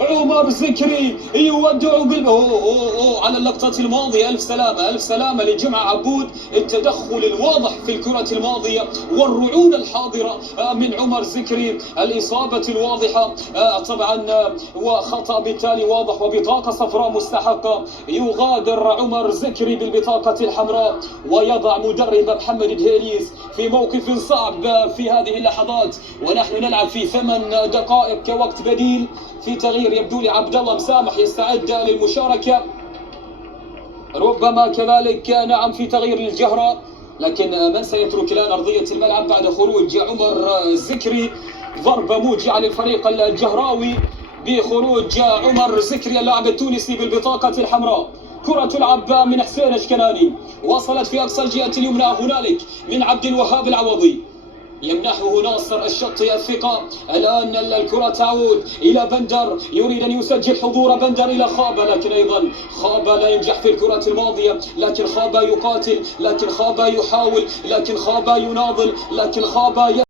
عمر زكري يودع على اللقطة الماضية. ألف سلامة ألف سلامة لجمعة عبود. التدخل الواضح في الكرة الماضية والرعونة الحاضرة من عمر زكري، الإصابة الواضحة طبعا وخطأ بالتالي واضح وبطاقة صفراء مستحقة. يغادر عمر زكري بالبطاقة الحمراء ويضع مدرب محمد دهيليز في موقف صعب في هذه اللحظات، ونحن نلعب في 8 دقائق كوقت بديل. في تغيير يبدو لي عبد الله مسامح يستعد للمشاركة، ربما كذلك نعم في تغيير للجهرة، لكن من سيترك الآن أرضية الملعب بعد خروج عمر زكري؟ ضربة موجعة للفريق الجهراوي بخروج عمر زكري اللاعب التونسي بالبطاقة الحمراء. كرة تلعب من حسين اشكناني، وصلت في أقصى الجهة اليمنى هنالك من عبد الوهاب العوضي، يمنحه ناصر الشطي الثقة. الآن الكرة تعود إلى بندر، يريد أن يسجل حضور بندر إلى خابة، لكن أيضا خابة لا ينجح في الكرة الماضية، لكن خابة يقاتل، لكن خابة يحاول، لكن خابة يناضل، لكن خابة